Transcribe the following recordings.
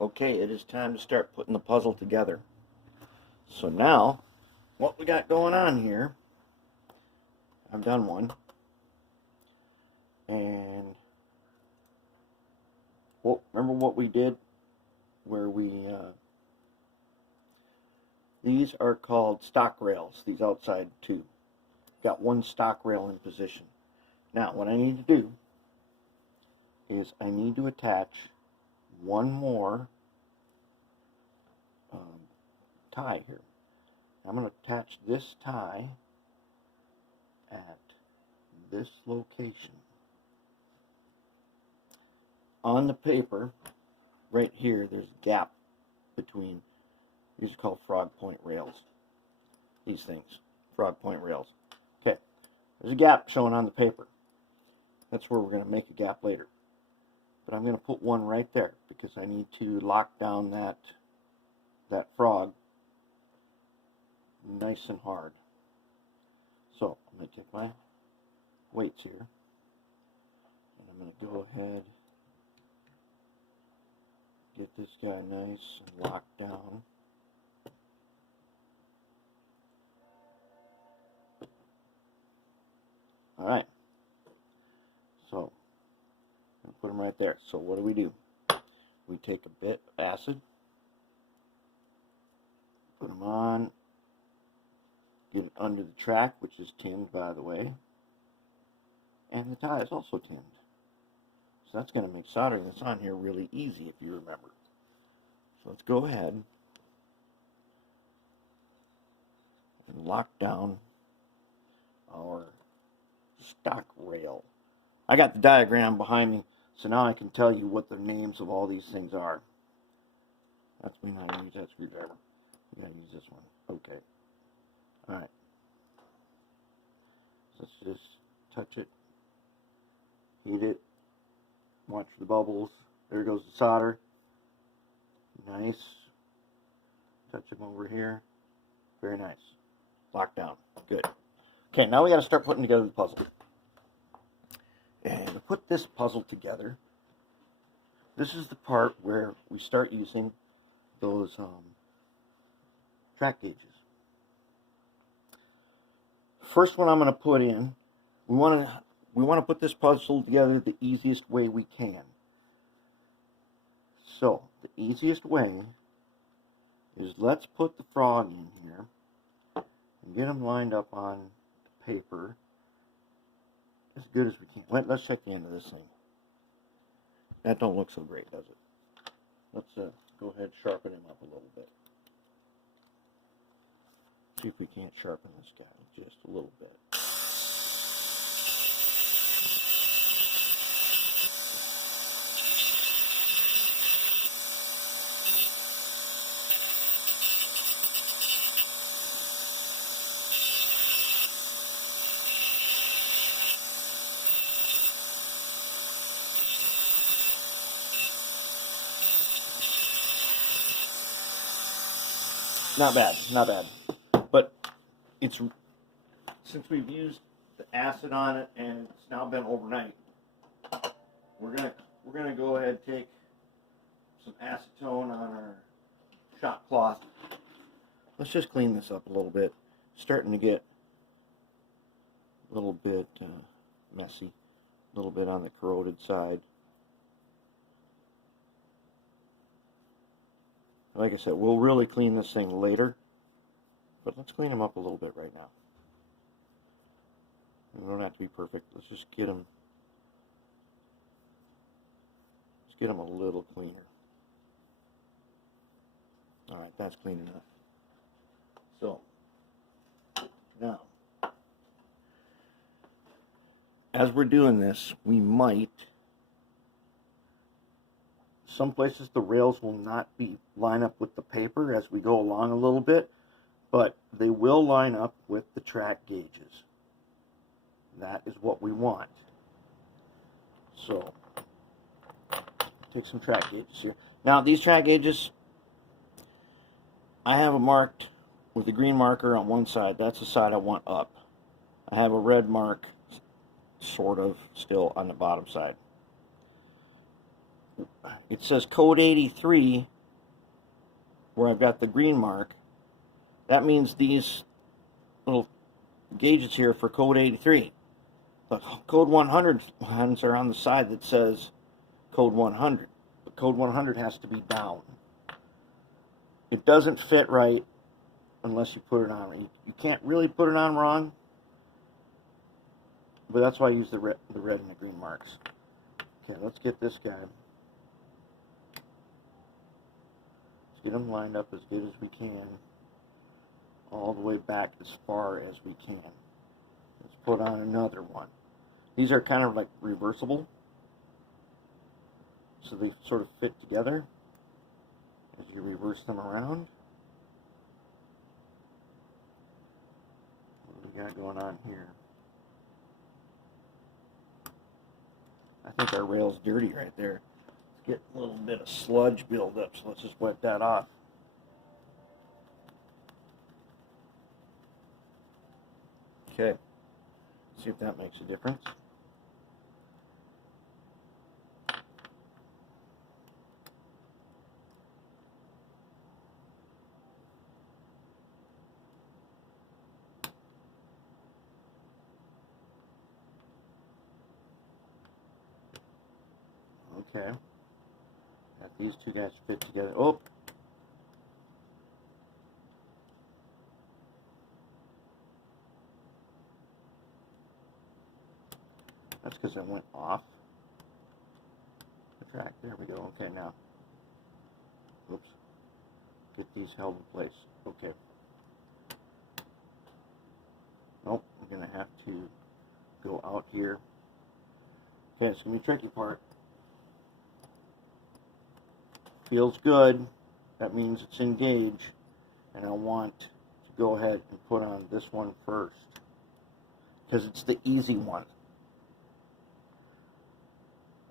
Okay, it is time to start putting the puzzle together. So now, what we got going on here, I've done one, and well, remember what we did where these are called stock rails, these outside two. Got one stock rail in position. Now, what I need to do is I need to attach one more tie here. I'm going to attach this tie at this location. On the paper, right here, there's a gap between, these are called frog point rails. These things, frog point rails. Okay, there's a gap showing on the paper. That's where we're going to make a gap later. But I'm going to put one right there because I need to lock down that frog nice and hard. So I'm going to take my weights here, and I'm going to go ahead, get this guy nice and locked down. Alright, so I'm going to put them right there. So what do? We take a bit of acid, put them on, get it under the track, which is tinned, by the way, and the tie is also tinned. So that's going to make soldering this on here really easy, if you remember. So let's go ahead and lock down our stock rail. I got the diagram behind me, so now I can tell you what the names of all these things are. That's me not going to use that screwdriver. I'm going to use this one. Okay. Alright. Let's just touch it, heat it, watch for the bubbles. There goes the solder. Nice. Touch them over here. Very nice. Locked down. Good. Okay, now we got to start putting together the puzzle. And to put this puzzle together, this is the part where we start using those track gauges. First one I'm going to put in, we want to put this puzzle together the easiest way we can. So the easiest way is, let's put the frog in here and get them lined up on paper as good as we can. Let's check the end of this thing. That don't look so great, does it? Let's go ahead and sharpen him up a little bit. See if we can't sharpen this guy just a little bit. Not bad, not bad. But it's, since we've used the acid on it and it's now been overnight, we're gonna go ahead and take some acetone on our shop cloth. Let's just clean this up a little bit. Starting to get a little bit messy, a little bit on the corroded side. Like I said, we'll really clean this thing later, but let's clean them up a little bit right now. They don't have to be perfect. Let's just get them a little cleaner. All right, that's clean enough. So now, as we're doing this, we might, some places the rails will not line up with the paper as we go along a little bit, but they will line up with the track gauges. That is what we want. So, take some track gauges here. Now, these track gauges, I have them marked with a green marker on one side. That's the side I want up. I have a red mark, sort of, still on the bottom side. it says code 83 where I've got the green mark. That means these little gauges here for code 83. The code 100 ones are on the side that says code 100. But code 100 has to be down. It doesn't fit right unless you put it on. You can't really put it on wrong, but that's why I use the red and the green marks. Okay, let's get this guy. Let's get him lined up as good as we can, all the way back as far as we can. Let's put on another one. These are kind of like reversible, so they sort of fit together as you reverse them around. What do we got going on here? I think our rail's dirty right there. Let's get a little bit of sludge buildup, so let's just wet that off. Okay, see if that makes a difference. Okay, got these two guys fit together. Oh! That's because I went off the track. There we go. Okay, now. Oops. Get these held in place. Okay. Nope, I'm going to have to go out here. Okay, it's going to be a tricky part. Feels good. That means it's engaged. And I want to go ahead and put on this one first, because it's the easy one.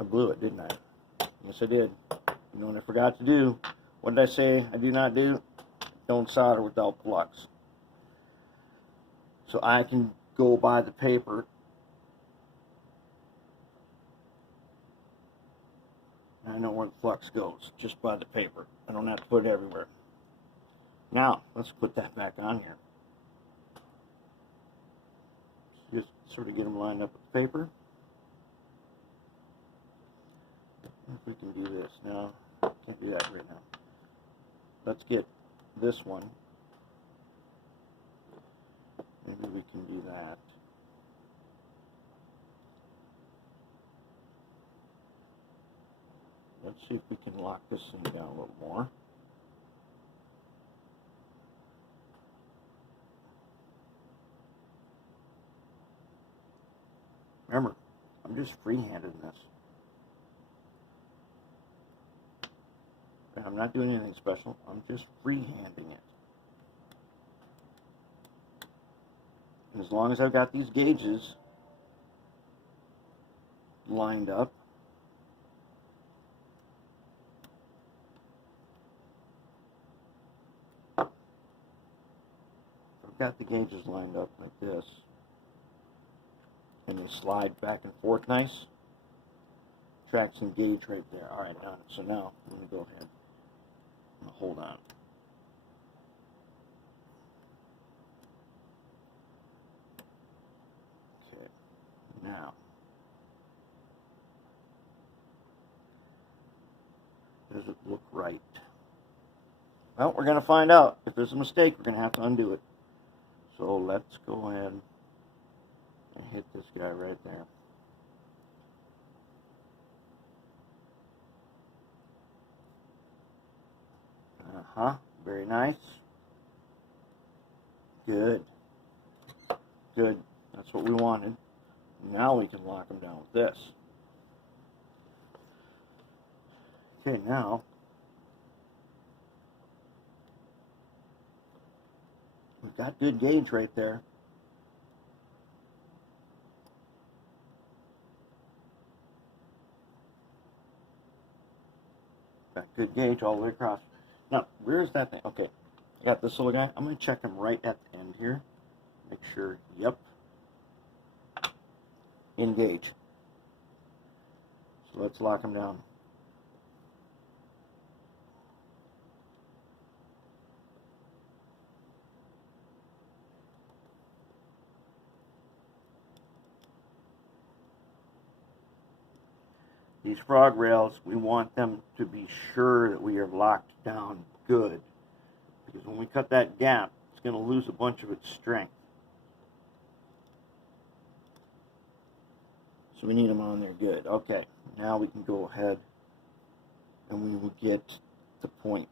I blew it, didn't I? Yes, I did. You know what I forgot to do? What did I say I do not do? Don't solder without flux. So I can go by the paper. I know where the flux goes, just by the paper. I don't have to put it everywhere. Now, let's put that back on here. Just sort of get them lined up with the paper. If we can do this now. Can't do that right now. Let's get this one. Maybe we can do that. Let's see if we can lock this thing down a little more. Remember, I'm just freehanding this. I'm not doing anything special. I'm just freehanding it. And as long as I've got these gauges lined up, I've got the gauges lined up like this, and they slide back and forth nice. Track's engaged right there. All right, done. So now I'm going to go ahead and hold on. Okay, now does it look right? Well, we're going to find out. If there's a mistake, we're going to have to undo it. So let's go ahead and hit this guy right there. Very nice. Good. Good. That's what we wanted. Now we can lock them down with this. Okay, now we've got good gauge right there. Got good gauge all the way across. Now, where's that thing? Okay, I got this little guy. I'm going to check him right at the end here. Make sure, yep. Engage. So let's lock him down. these frog rails, we want them to be sure that we are locked down good. Because when we cut that gap, it's going to lose a bunch of its strength. So we need them on there good. Okay, now we can go ahead and we will get the point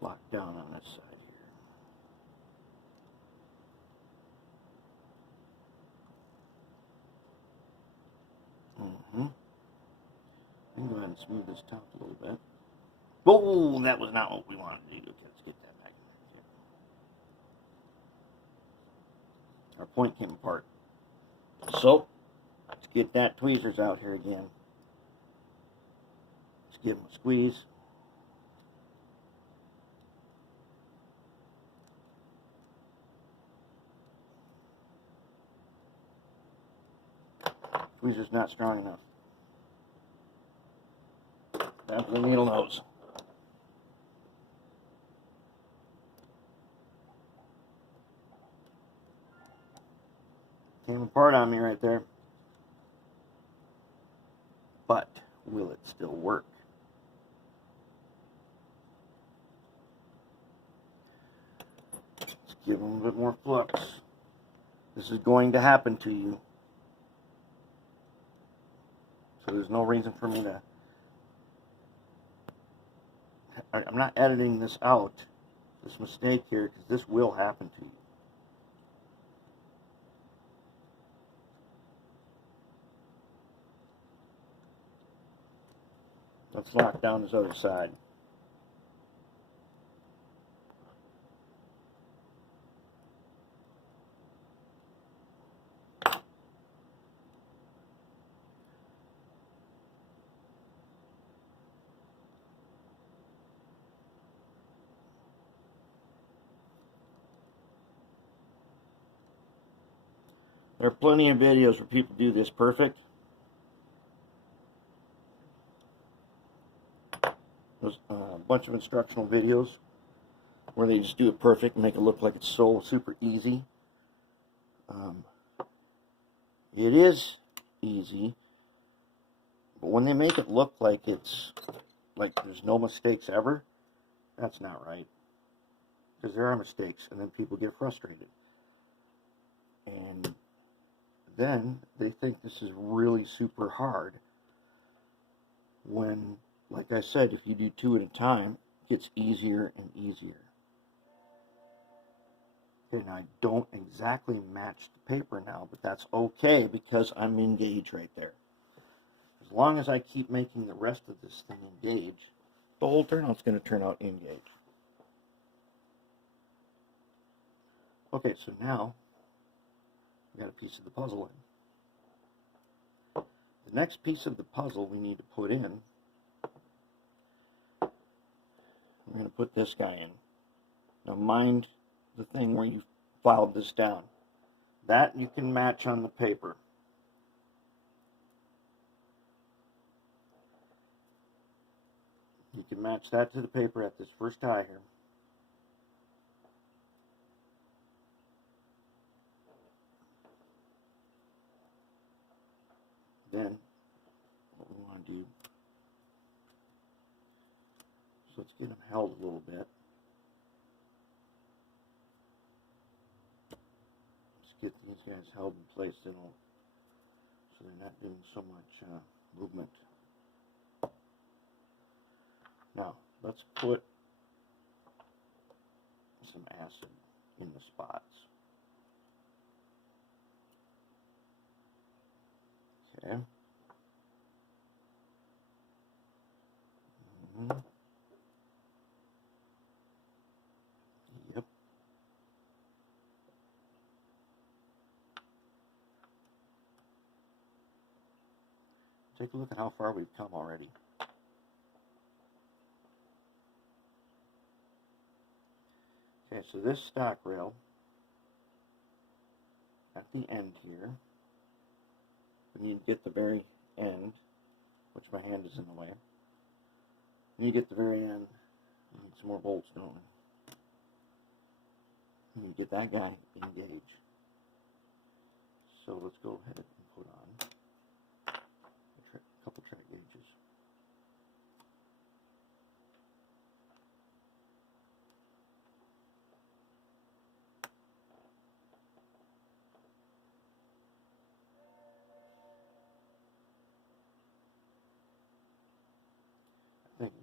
locked down on this side here. And go ahead and smooth this top a little bit. Oh, that was not what we wanted to do. Okay, let's get that back in here. Our point came apart. So, let's get that tweezers out here again. Let's give them a squeeze. Tweezer's not strong enough. That's the needle nose. Came apart on me right there. But will it still work? Let's give them a bit more flux. This is going to happen to you. So there's no reason for me to... I'm not editing this out, this mistake here, because this will happen to you. Let's lock down this other side. There are plenty of videos where people do this perfect. There's a bunch of instructional videos where they just do it perfect and make it look like it's so super easy. It is easy, but when they make it look like it's like there's no mistakes ever, that's not right. Because there are mistakes, and then people get frustrated. And then they think this is really super hard when, like I said, if you do 2 at a time, it gets easier and easier. Okay, now I don't exactly match the paper now, but that's okay because I'm in gauge right there. As long as I keep making the rest of this thing in gauge, the whole turnout's going to turn out in gauge. Okay, so now we got a piece of the puzzle in. The next piece of the puzzle we need to put in, we're going to put this guy in. Now mind the thing where you filed this down. That you can match on the paper. You can match that to the paper at this first eye here. Then, what we want to do, so let's get them held a little bit. Let's get these guys held in place, so they're not doing so much movement. Now, let's put some acid in the spots. Okay. Yep. Take a look at how far we've come already. Okay, so this stock rail at the end here, we need to get the very end, which my hand is in the way. When you get the very end, we need some more bolts, don't we? And you get that guy engaged. So let's go ahead and put on a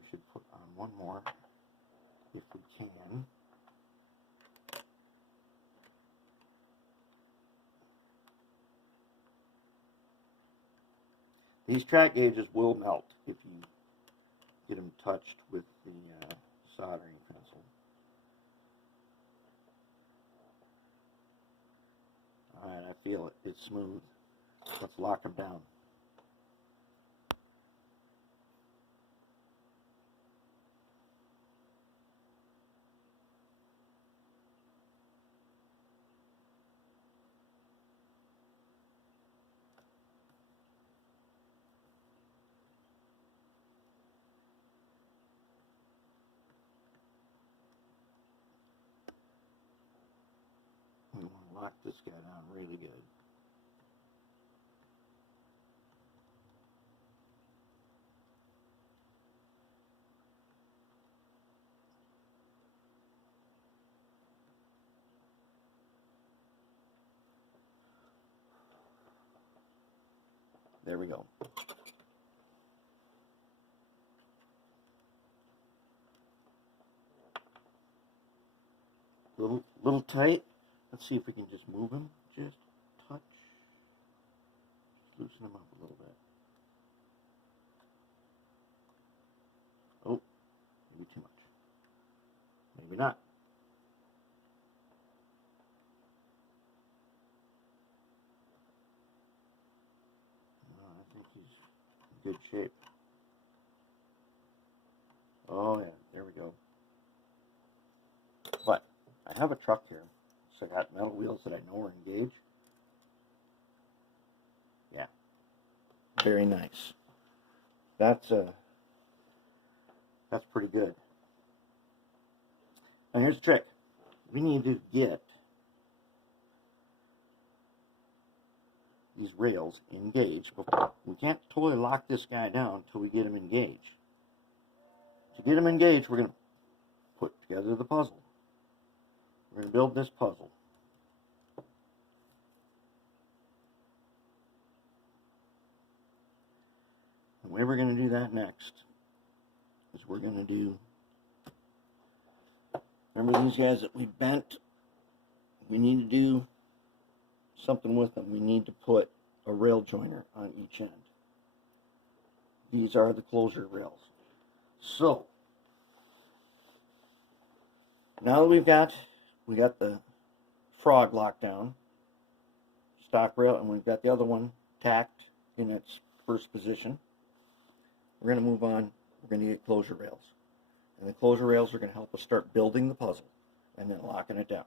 should put on one more if we can. These track gauges will melt if you get them touched with the soldering pencil. Alright, I feel it. It's smooth. Let's lock them down. We want to lock this guy down really good. There we go. Little tight. Let's see if we can just move him just a touch. Just loosen him up a little bit. Oh, maybe too much. Maybe not. I think he's in good shape. Oh yeah, there we go. But I have a truck here, so I got metal wheels that I know are engaged. Yeah, very nice. That's pretty good. Now here's the trick. We need to get these rails engaged before. We can't totally lock this guy down until we get him engaged. To get him engaged, we're going to put together the puzzle. We're going to build this puzzle. The way we're going to do that next is we're going to do, remember these guys that we bent? We need to do something with them. We need to put a rail joiner on each end. These are the closure rails. So, now that we got the frog locked down, stock rail, and we've got the other one tacked in its first position, we're going to move on. We're going to get closure rails. And the closure rails are going to help us start building the puzzle and then locking it down.